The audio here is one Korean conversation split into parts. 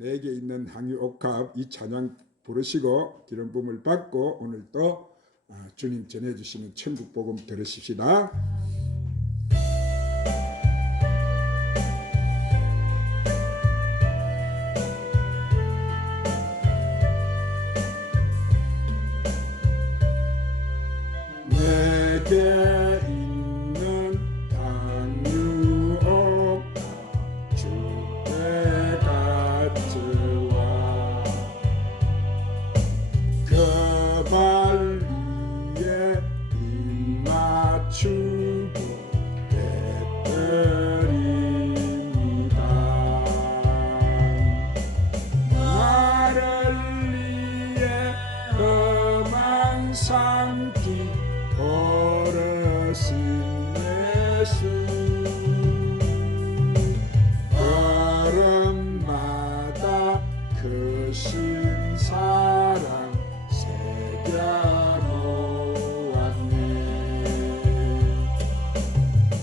내게 있는 항유옥합 이 찬양 부르시고 기름 부음을 받고 오늘 또 주님 전해주시는 천국복음 들으십시다. 내게 있는 항유옥합 주께 가져와 그 발 위에 입 맞추고 깨뜨립니다. 나를 위해 험한 산길 걸으신 예수 걸음마다 크신 사랑 새겨놓았네.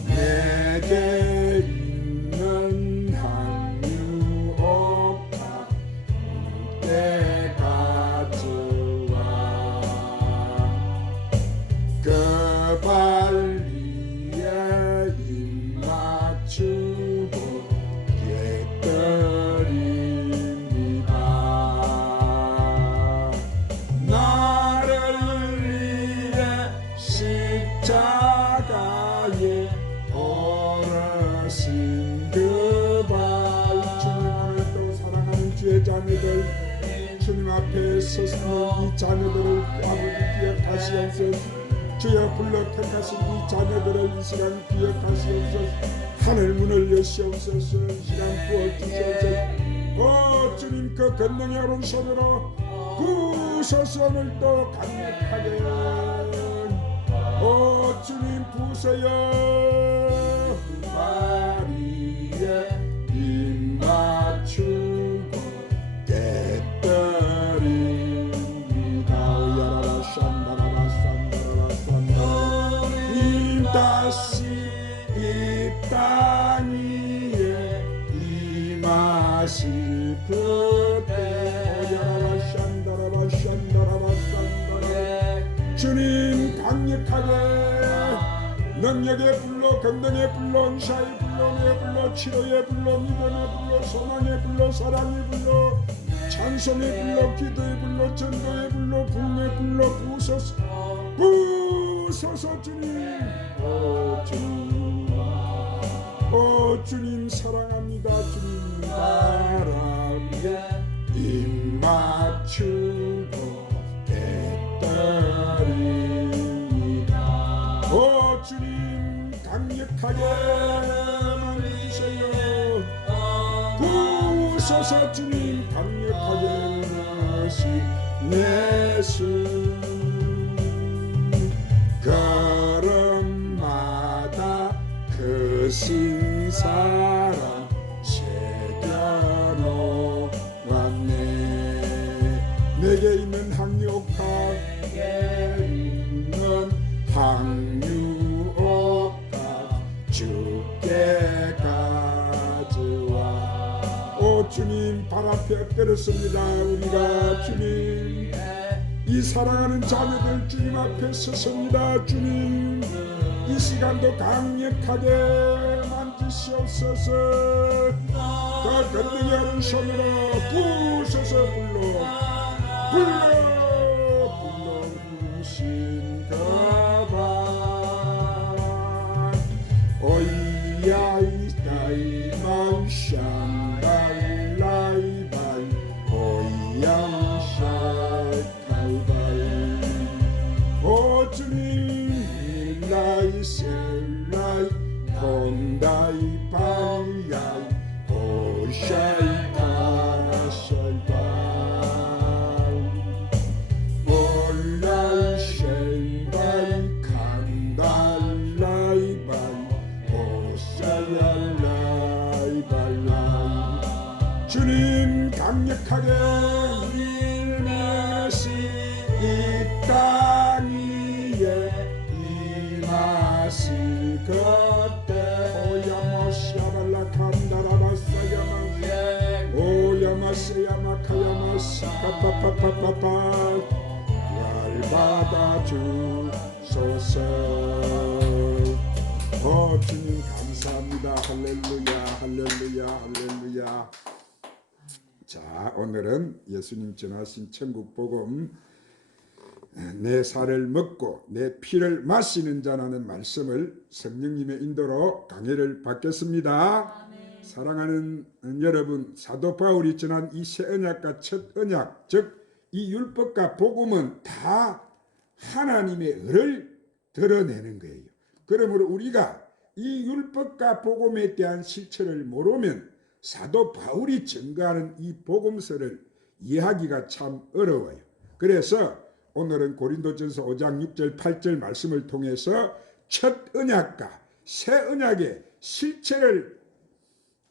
내게 있는 항유옥합 때 가져와 그 발 위에 입 맞추고 깨뜨립니다. 나를 위해 십자가에 오르신 그 발 주님을 또 사랑하는 주의 자녀들 주님 앞에 서서 이 자녀들을 아버지 기억하시옵소서. 주여 불러 택하신 이 자녀들을 이 시간 기억하시옵소서. 하늘 문을 여시옵소서. 시간 부어주시옵소서. 주님 그 권능의 오른손으로 부으셔서 오늘도 강력하게 주님 부으세요. 마리에 입 맞추고 깨뜨립니다. 다시 이 땅 위에 임하실 그때 주님 강력하게 능력의 불로 권능의 불로 은사의 불로 은혜의 불로 치료의 불로 믿음의 불로 소망의 불로 사랑의 불로 찬송의 불로 기도의 불로 전도의 불로 부흥의 불로 부으소서 부으소서. 주님 주님 사랑합니다. 주님 바람에 입 맞추고 깨뜨립니다. 주님 강력하게 만드세요. 부으소서. 주님 강력하게 내시 걸음마다 크신 사랑 새겨놓았네. 내게 있는 항유옥합 주께 가져와. 주님 발 앞에 엎드렸습니다. 우리가 주님 이 사랑하는 자녀들 주님 앞에 섰습니다. 주님 이 시간도 강력하게 만지시옵소서. 그 권능의 오른손으로 부으소서. 불러 부으신 그바 오이야이다이 마우샹달라이바이 오이야샤이바이 주님 라이 셀라이 콘다이 파이야이 오샤이 카샤이바이 올라이 셀바이 칸달라이바이 오샤랄라이발라이 주님 강력하게 밀매시 이 땅 위에 임하실 그때 오야마샤발라 칸다라바사야마 오야마 세야마카야마 시카파파파파파 열받아 주소서. 주님 감사합니다. 할렐루야 할렐루야 할렐루야. 자, 오늘은 예수님 전하신 천국복음 내 살을 먹고 내 피를 마시는 자라는 말씀을 성령님의 인도로 강해를 받겠습니다. 아멘. 사랑하는 여러분, 사도 바울이 전한 이 새 언약과 첫 언약, 즉 이 율법과 복음은 다 하나님의 의를 드러내는 거예요. 그러므로 우리가 이 율법과 복음에 대한 실체를 모르면 사도 바울이 증거하는 이 복음서를 이해하기가 참 어려워요. 그래서 오늘은 고린도전서 5장 6절 8절 말씀을 통해서 첫 언약과 새 언약의 실체를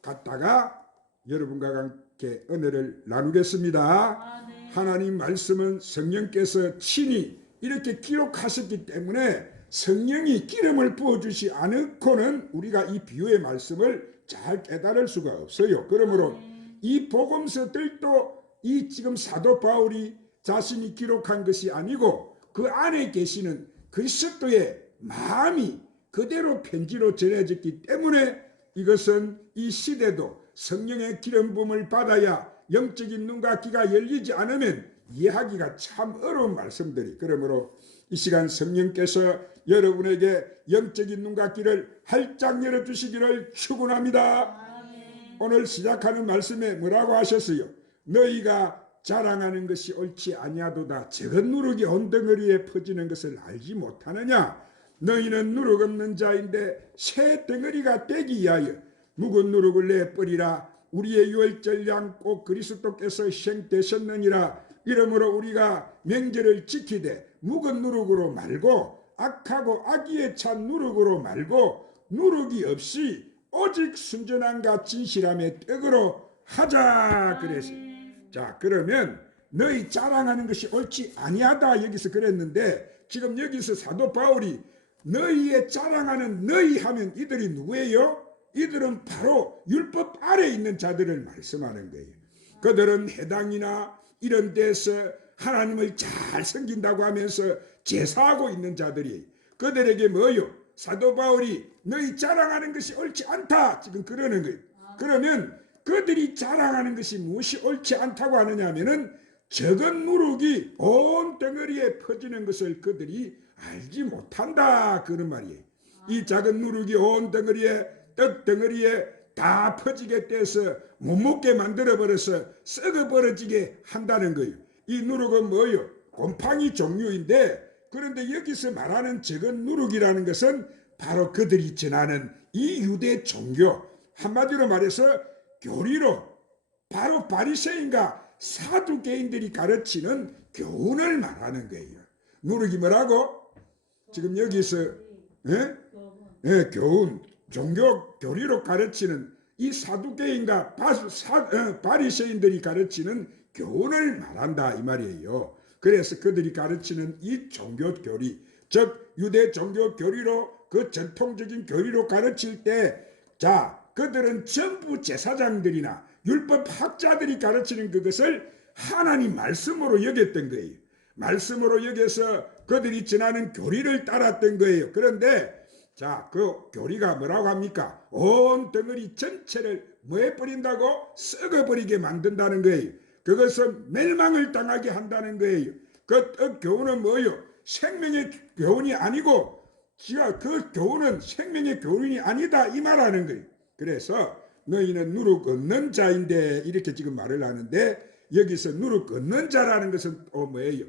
갖다가 여러분과 함께 은혜를 나누겠습니다. 하나님 말씀은 성령께서 친히 이렇게 기록하셨기 때문에 성령이 기름을 부어주지 않고는 우리가 이 비유의 말씀을 잘 깨달을 수가 없어요. 그러므로 이 복음서들도 이 지금 사도 바울이 자신이 기록한 것이 아니고 그 안에 계시는 그리스도의 마음이 그대로 편지로 전해졌기 때문에 이것은 이 시대도 성령의 기름 부음을 받아야 영적인 눈과 귀가 열리지 않으면 이해하기가 참 어려운 말씀들이. 그러므로 이 시간 성령께서 여러분에게 영적인 눈과 귀를 활짝 열어주시기를 축원합니다. 오늘 시작하는 말씀에 뭐라고 하셨어요? 너희가 자랑하는 것이 옳지 아니하도다. 적은 누룩이 온 덩어리에 퍼지는 것을 알지 못하느냐? 너희는 누룩 없는 자인데 새 덩어리가 되기 위하여 묵은 누룩을 내버리라. 우리의 유월절 양 꼭 그리스도께서 희생되셨느니라. 이러므로 우리가 명절을 지키되 묵은 누룩으로 말고 악하고 악의에 찬 누룩으로 말고 누룩이 없이 오직 순전함과 진실함의 떡으로 하자 그랬어요. 자, 그러면 너희 자랑하는 것이 옳지 아니하다 여기서 그랬는데 지금 여기서 사도 바울이 너희의 자랑하는 너희 하면 이들이 누구예요? 이들은 바로 율법 아래에 있는 자들을 말씀하는 거예요. 그들은 해당이나 이런 데서 하나님을 잘 섬긴다고 하면서 제사하고 있는 자들이 그들에게 뭐요? 사도 바울이 너희 자랑하는 것이 옳지 않다 지금 그러는 거예요. 그러면 그들이 자랑하는 것이 무엇이 옳지 않다고 하느냐 하면은 적은 누룩이 온 덩어리에 퍼지는 것을 그들이 알지 못한다 그런 말이에요. 이 작은 누룩이 온 덩어리에 떡 덩어리에 다 퍼지게 떼서 못 먹게 만들어버려서 썩어버려지게 한다는 거예요. 이 누룩은 뭐예요? 곰팡이 종류인데 그런데 여기서 말하는 적은 누룩이라는 것은 바로 그들이 전하는 이 유대 종교, 한마디로 말해서 교리로 바로 바리새인과 사두개인들이 가르치는 교훈을 말하는 거예요. 누룩이 뭐라고? 지금 여기서 교훈, 종교 교리로 가르치는 이 사두개인과 바리새인들이 가르치는 교훈을 말한다 이 말이에요. 그래서 그들이 가르치는 이 종교 교리, 즉 유대 종교 교리로 그 전통적인 교리로 가르칠 때 자 그들은 전부 제사장들이나 율법 학자들이 가르치는 그것을 하나님 말씀으로 여겼던 거예요. 말씀으로 여겨서 그들이 전하는 교리를 따랐던 거예요. 그런데 자, 그 교리가 뭐라고 합니까? 온 덩어리 전체를 뭐 해버린다고? 썩어버리게 만든다는 거예요. 그것은 멸망을 당하게 한다는 거예요. 그 교훈은 뭐예요? 생명의 교훈이 아니고 그 교훈은 생명의 교훈이 아니다 이 말하는 거예요. 그래서 너희는 누룩 없는 자인데 이렇게 지금 말을 하는데 여기서 누룩 없는 자라는 것은 또 뭐예요?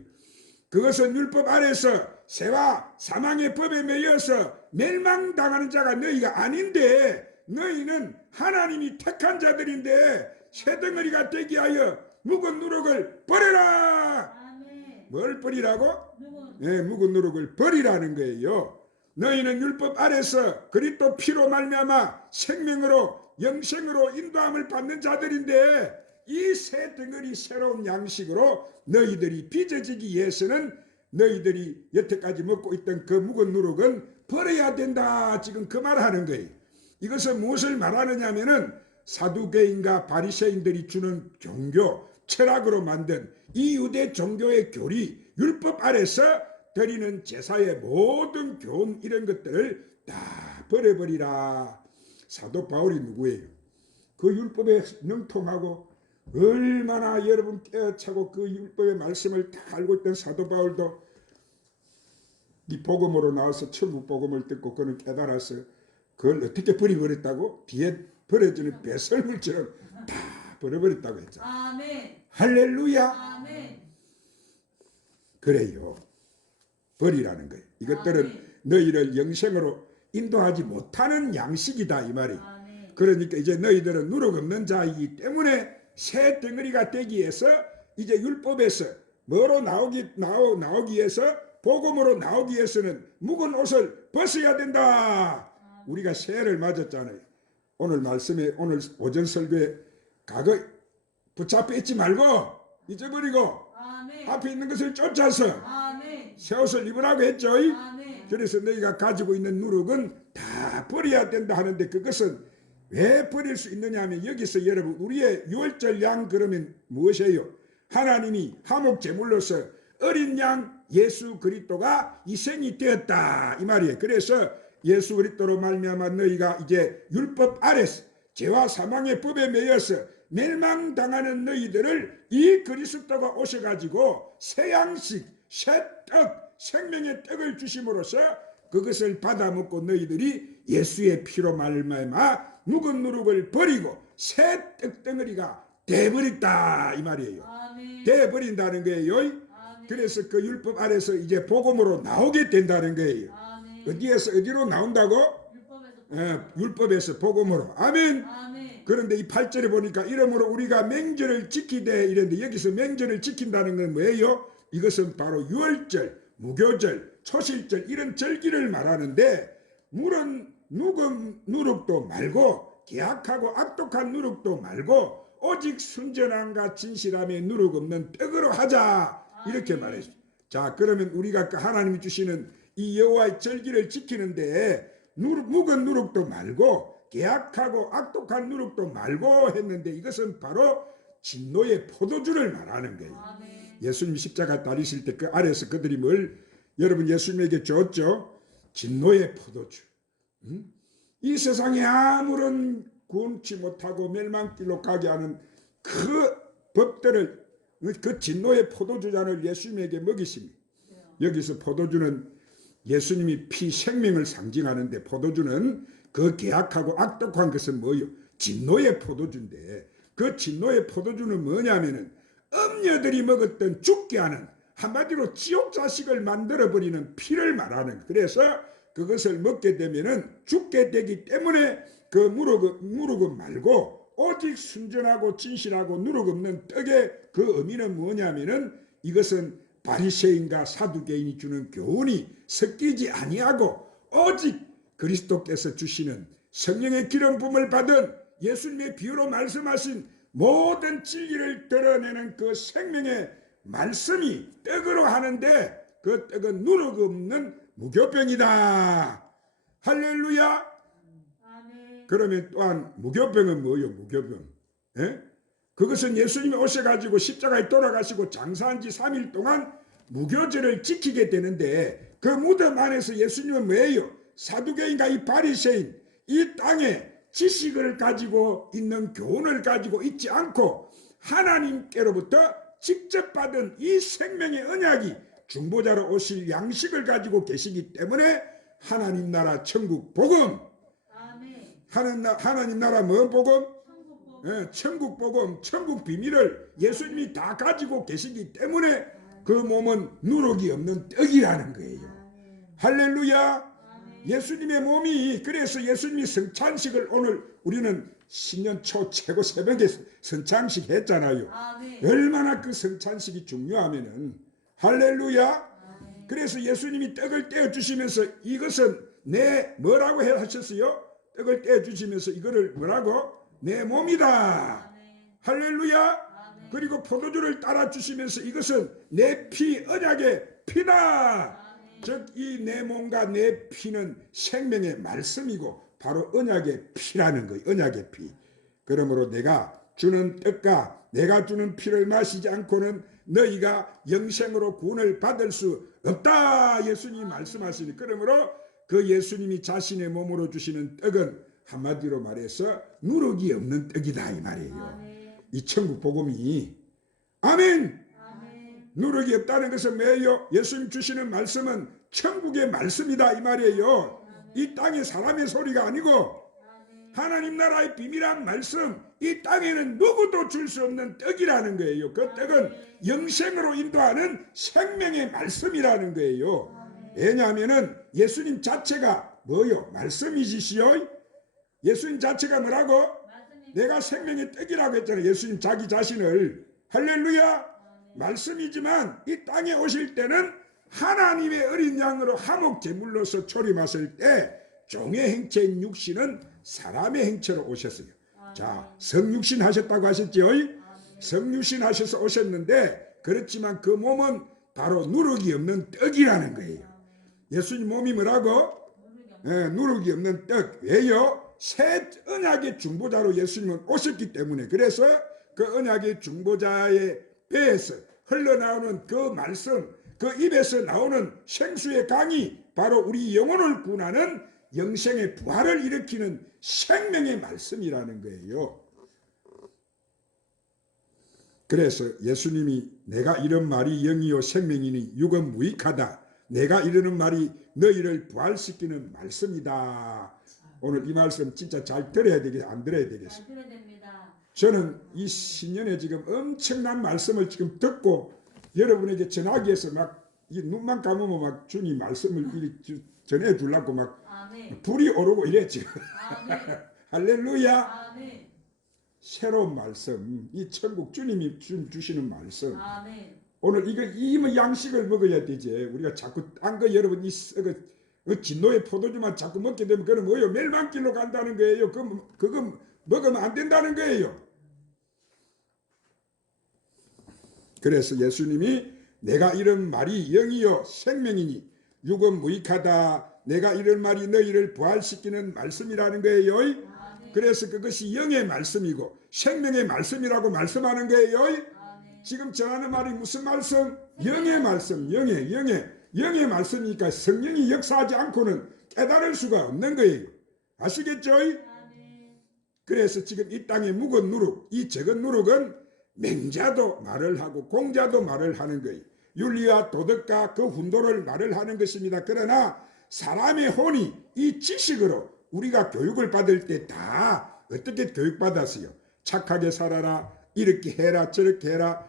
그것은 율법 아래서 새와 사망의 법에 매여서 멸망당하는 자가 너희가 아닌데 너희는 하나님이 택한 자들인데 새덩어리가 되게 하여 묵은 누룩을 버려라. 아멘. 뭘 버리라고? 묵은 누룩을 버리라는 거예요. 너희는 율법 아래서 그리스도 피로 말미암아 생명으로 영생으로 인도함을 받는 자들인데 이 새 덩어리 새로운 양식으로 너희들이 빚어지기 위해서는 너희들이 여태까지 먹고 있던 그 묵은 누룩은 버려야 된다. 지금 그 말하는 거예요. 이것은 무엇을 말하느냐 하면은 사두개인과 바리새인들이 주는 종교, 철학으로 만든 이 유대 종교의 교리, 율법 아래서 드리는 제사의 모든 교훈 이런 것들을 다 버려버리라. 사도 바울이 누구예요? 그 율법에 능통하고 얼마나 여러분 깨어차고 그 율법의 말씀을 다 알고 있던 사도 바울도 이 복음으로 나와서 천국 복음을 듣고 그는 깨달아서 그걸 어떻게 버려버렸다고? 뒤에 버려지는 배설물처럼 다 버려버렸다고 했잖아. 아멘. 할렐루야. 아멘. 그래요. 버리라는 거예요. 이것들은 아멘. 너희를 영생으로 인도하지 못하는 양식이다 이 말이에요. 아멘. 그러니까 이제 너희들은 누룩 없는 자이기 때문에 새 덩어리가 되기 위해서 이제 율법에서 뭐로 나오기 위해서 복음으로 나오기 위해서는 묵은 옷을 벗어야 된다. 우리가 새해를 맞았잖아요. 오늘 말씀에 오늘 오전 설교에 과거 붙잡혀 있지 말고 잊어버리고 아멘. 앞에 있는 것을 쫓아서 아멘. 새 옷을 입으라고 했죠. 아멘. 그래서 너희가 가지고 있는 누룩은 다 버려야 된다 하는데 그것은 왜 버릴 수 있느냐 하면 여기서 여러분 우리의 유월절 양 그러면 무엇이에요? 하나님이 화목 제물로서 어린 양 예수 그리스도가 희생이 되었다 이 말이에요. 그래서 예수 그리스도로 말미암아 너희가 이제 율법 아래서 죄와 사망의 법에 매여서 멸망당하는 너희들을 이 그리스도가 오셔가지고 새 양식, 새 떡, 생명의 떡을 주심으로써 그것을 받아 먹고 너희들이 예수의 피로 말미암아 묵은 누룩을 버리고 새 떡덩어리가 돼버렸다 이 말이에요. 아멘. 돼버린다는 거예요. 아멘. 그래서 그 율법 아래서 이제 복음으로 나오게 된다는 거예요. 아멘. 어디에서 어디로 나온다고? 율법에서 복음으로. 아멘. 아멘. 그런데 이 8절에 보니까 이러므로 우리가 맹절을 지키되 이랬는데 여기서 맹절을 지킨다는 건 뭐예요? 이것은 바로 유월절, 무교절, 초실절 이런 절기를 말하는데 물은 누룩도 말고 계약하고 악독한 누룩도 말고 오직 순전함과 진실함의 누룩 없는 떡으로 하자 이렇게 말했어요. 자 그러면 우리가 하나님이 주시는 이 여호와의 절기를 지키는데 묵은 누룩도 말고 계약하고 악독한 누룩도 말고 했는데 이것은 바로 진노의 포도주를 말하는 거예요. 아멘. 예수님 십자가 달리실 때 그 아래서 그들이 뭘 여러분 예수님에게 줬죠? 진노의 포도주. 이 세상에 아무런 구원치 못하고 멸망길로 가게 하는 그 법들을 그 진노의 포도주 잔을 예수님에게 먹이십니다. 여기서 포도주는 예수님이 피 생명을 상징하는데 포도주는 그 계약하고 악독한 것은 뭐요? 진노의 포도주인데 그 진노의 포도주는 뭐냐면은 엄녀들이 먹었던 죽게 하는 한마디로 지옥 자식을 만들어버리는 피를 말하는 그래서 그것을 먹게 되면은 죽게 되기 때문에 그 무릎은 말고 오직 순전하고 진실하고 누룩 없는 떡의 그 의미는 뭐냐면은 이것은 바리새인과 사두개인이 주는 교훈이 섞이지 아니하고 오직 그리스도께서 주시는 성령의 기름 부음을 받은 예수님의 비유로 말씀하신 모든 진리를 드러내는 그 생명의 말씀이 떡으로 하는데 그 떡은 누룩 없는 무교병이다. 할렐루야. 아멘. 그러면 또한 무교병은 뭐예요? 무교병. 예? 그것은 예수님이 오셔가지고 십자가에 돌아가시고 장사한 지 3일 동안 무교절을 지키게 되는데 그 무덤 안에서 예수님은 뭐예요? 사두개인과 이 바리새인 이 땅에 지식을 가지고 있는 교훈을 가지고 있지 않고 하나님께로부터 직접 받은 이 생명의 언약이 중보자로 오실 양식을 가지고 계시기 때문에 하나님 나라 천국 복음 아멘. 하나님 나라 뭐 복음? 천국 복음. 예, 천국 복음 천국 비밀을 예수님이 다 가지고 계시기 때문에 그 몸은 누룩이 없는 떡이라는 거예요. 할렐루야. 예수님의 몸이 그래서 예수님이 성찬식을 오늘 우리는 신년 초 최고 새벽에 성찬식 했잖아요. 아멘. 얼마나 그 성찬식이 중요하면은 할렐루야. 그래서 예수님이 떡을 떼어 주시면서 이것은 내 뭐라고 하셨어요? 떡을 떼어 주시면서 이거를 뭐라고? 내 몸이다. 할렐루야. 그리고 포도주를 따라 주시면서 이것은 내 피 언약의 피다. 즉 이 내 몸과 내 피는 생명의 말씀이고 바로 언약의 피라는 거예요. 언약의 피. 그러므로 내가 주는 떡과 내가 주는 피를 마시지 않고는 너희가 영생으로 구원을 받을 수 없다. 예수님이 말씀하시니, 그러므로 그 예수님이 자신의 몸으로 주시는 떡은 한마디로 말해서 누룩이 없는 떡이다 이 말이에요. 이 천국 복음이, 아멘. 누룩이 없다는 것은 뭐예요? 예수님 주시는 말씀은 천국의 말씀이다 이 말이에요. 이 땅의 사람의 소리가 아니고 하나님 나라의 비밀한 말씀, 이 땅에는 누구도 줄 수 없는 떡이라는 거예요. 그 떡은 영생으로 인도하는 생명의 말씀이라는 거예요. 왜냐하면 예수님 자체가 뭐요? 말씀이시시요. 예수님 자체가 뭐라고? 내가 생명의 떡이라고 했잖아요. 예수님 자기 자신을. 할렐루야. 말씀이지만 이 땅에 오실 때는 하나님의 어린 양으로 화목 제물로서 초림하실 때 종의 행체인 육신은 사람의 행체로 오셨어요. 자, 성육신 하셨다고 하셨죠? 성육신 하셔서 오셨는데, 그렇지만 그 몸은 바로 누룩이 없는 떡이라는 거예요. 예수님 몸이 뭐라고? 누룩이 없는 떡. 왜요? 새 언약의 중보자로 예수님은 오셨기 때문에. 그래서 그 언약의 중보자의 배에서 흘러나오는 그 말씀, 그 입에서 나오는 생수의 강이 바로 우리 영혼을 구원하는 영생의 부활을 일으키는 생명의 말씀이라는 거예요. 그래서 예수님이 내가 이런 말이 영이요 생명이니 육은 무익하다. 내가 이르는 말이 너희를 부활시키는 말씀이다. 오늘 이 말씀 진짜 잘 들어야 되겠어, 안 들어야 되겠어? 저는 이 신년에 지금 엄청난 말씀을 지금 듣고 여러분에게 전하기 위해서 막 이 눈만 감으면 막 주님 말씀을 전해 주려고 막 불이 오르고 이랬지. 할렐루야. 새로운 말씀, 이 천국 주님이 주시는 말씀. 오늘 이 양식을 먹어야 되지. 우리가 자꾸 딴 거 여러분 이 진노의 포도주만 자꾸 먹게 되면 그건 뭐예요? 멸망길로 간다는 거예요. 그거 먹으면 안 된다는 거예요. 그래서 예수님이 내가 이런 말이 영이요 생명이니 육은 무익하다. 내가 이런 말이 너희를 부활시키는 말씀이라는 거예요. 그래서 그것이 영의 말씀이고 생명의 말씀이라고 말씀하는 거예요. 지금 전하는 말이 무슨 말씀? 영의 말씀. 영의 말씀이니까 성령이 역사하지 않고는 깨달을 수가 없는 거예요. 아시겠죠? 그래서 지금 이 땅의 묵은 누룩, 이 적은 누룩은 맹자도 말을 하고 공자도 말을 하는 거예요. 윤리와 도덕과 그 훈도를 말을 하는 것입니다. 그러나 사람의 혼이 이 지식으로 우리가 교육을 받을 때 다 어떻게 교육받았어요? 착하게 살아라, 이렇게 해라, 저렇게 해라.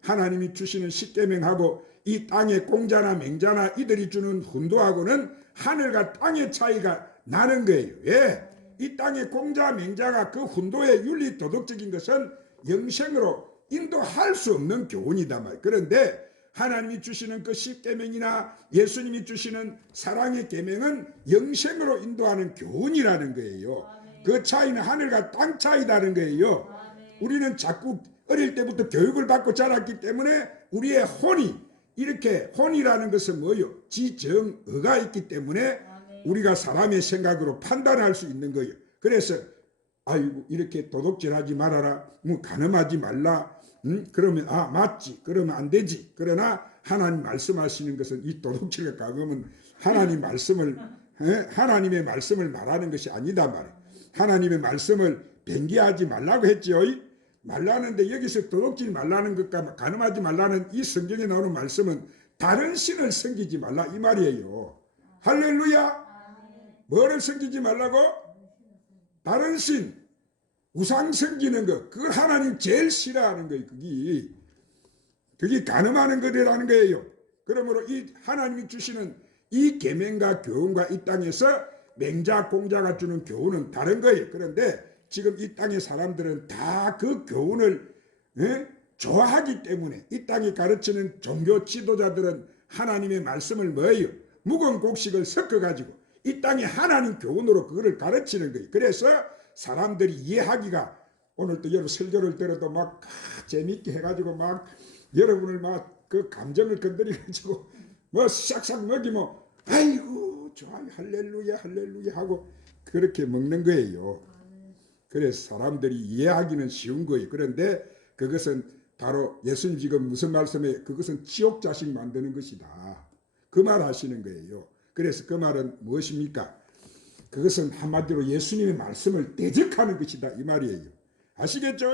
하나님이 주시는 십계명하고 이 땅의 공자나 맹자나 이들이 주는 훈도하고는 하늘과 땅의 차이가 나는 거예요. 왜? 이 땅의 공자 맹자가 그 훈도의 윤리 도덕적인 것은 영생으로 인도할 수 없는 교훈이다 말. 그런데 하나님이 주시는 그 십계명이나 예수님이 주시는 사랑의 계명은 영생으로 인도하는 교훈이라는 거예요. 그 차이는 하늘과 땅 차이다는 거예요. 우리는 자꾸 어릴 때부터 교육을 받고 자랐기 때문에 우리의 혼이, 이렇게 혼이라는 것은 뭐예요? 지정의가 있기 때문에 우리가 사람의 생각으로 판단할 수 있는 거예요. 그래서 아이고 이렇게 도둑질하지 말아라, 뭐 간음하지 말라, 그러면 맞지, 그러면 안 되지. 그러나 하나님 말씀하시는 것은 이 도둑질과 간음은 하나님 말씀을 하나님의 말씀을 말하는 것이 아니다 말이에요. 하나님의 말씀을 변개하지 말라고 했죠. 말라는데 여기서 도둑질 말라는 것과 간음하지 말라는 이 성경에 나오는 말씀은 다른 신을 섬기지 말라 이 말이에요. 할렐루야. 뭐를 섬기지 말라고? 다른 신, 우상 섬기는 것, 그 하나님 제일 싫어하는 거예요. 그게 간음하는 것이라는 거예요. 그러므로 이 하나님이 주시는 이 계명과 교훈과 이 땅에서 맹자 공자가 주는 교훈은 다른 거예요. 그런데 지금 이 땅의 사람들은 다 그 교훈을 좋아하기 때문에 이 땅에 가르치는 종교 지도자들은 하나님의 말씀을 뭐예요? 묵은 곡식을 섞어가지고 이 땅에 하나님 교훈으로 그거를 가르치는 거예요. 그래서 사람들이 이해하기가, 오늘도 여러분 설교를 들어도 막 재미있게 해가지고 막 여러분을 막 그 감정을 건드려가지고 뭐 싹싹 먹이면 아이고 좋아요 할렐루야 할렐루야 하고 그렇게 먹는 거예요. 그래서 사람들이 이해하기는 쉬운 거예요. 그런데 그것은 바로 예수님 지금 무슨 말씀에 그것은 지옥 자식 만드는 것이다. 그 말 하시는 거예요. 그래서 그 말은 무엇입니까? 그것은 한마디로 예수님의 말씀을 대적하는 것이다 이 말이에요. 아시겠죠?